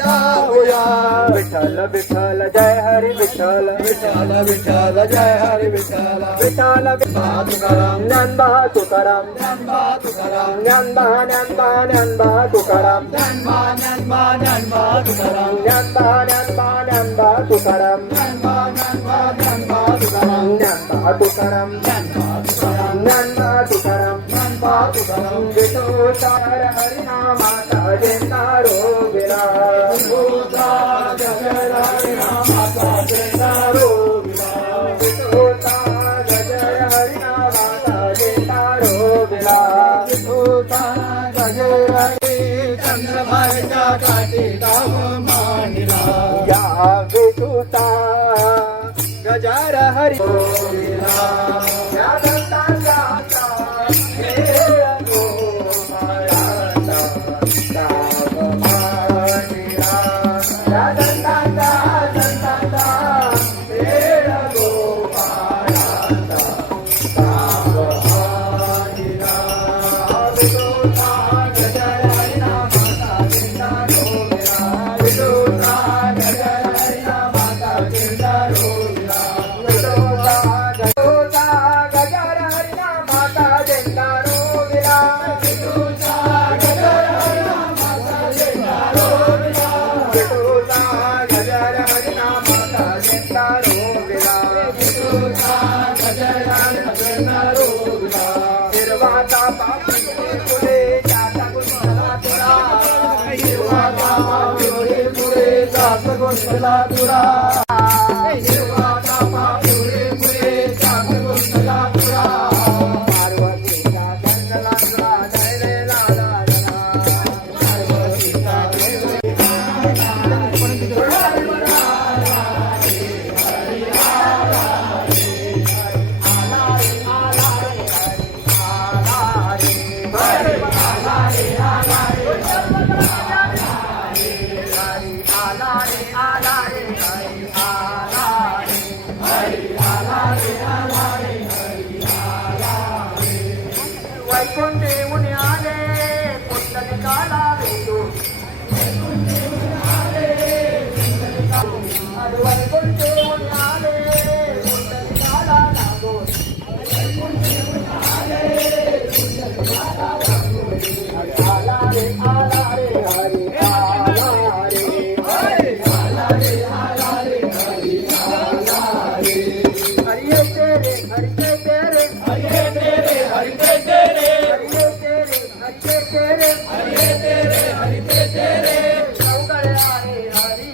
जाऊया. विठ्ठल विठ्ठल जय हरी विठ्ठल विठ्ठल विठ्ठल जय हरी विठ्ठल. विठ्ठल तुकाराम ज्ञानबा तुकाराम ज्ञानबा तुकाराम ज्ञानबा ज्ञानबा ज्ञानबा तुकाराम ज्ञानबा ज्ञानबा ज्ञानबा तुकाराम ज्ञानबा ज्ञानबा ज्ञानबा तुकाराम ज्ञानबा ज्ञानबा ज्ञानबा तुकाराम ज्ञानबा तुकाराम ज्ञानबा तुकाराम ज्ञानबा तुकाराम ज्ञानबा तुकाराम. विठो सार हरिनामाचा झेंडा रोविला होता गजर हरिनामाचा झेंडा रोविला. विठो सार गजर हरिनामाचा झेंडा रोविला होता गजर हरी चंद्रभागेच्या काठी गाव मांडला. या विठूचा गजर हरी रोविला. या दत्ताचा खेळ गोमायाचा गाव मांडला. या दत्ताचा खेळ गोमायाचा गाव मांडला. विठूचा गजर हरिनामाचा झेंडा रोविला. विठूचा गजर हरिनामाचा झेंडा रोविला. विठूचा गजर हरिनामाचा झेंडा रोविला. विठूचा गजर हरिनामाचा झेंडा रोविला. विठूचा गजर हरिनामाचा झेंडा रोविला. विठूचा गजर हरिनामाचा रोविला. हिरवाचा पापी फुले त्याचा गुंतला तुरा. हिरवाचा पापिवळे पुढे जात गोष्टला तुरा. हिरवाचा पापिवळे पुढे जात गोष्टला तुरा. पार्वतीचा गंगला तुरा जय रे लाला ला. पार्वतीचा वैकुंठी मुनी आले पुंडलिकाला भेटू. वैकुंठी मुनी आले पुंडलिकाला लागून. आला रे आला रे हरी आला रे. हरी तेरे हरी तेरे हरिये तेरे हरिये तेरे हरी तेरे हरी तेरे हरिये तेरे हरिये तेरे अवघड आहे हरी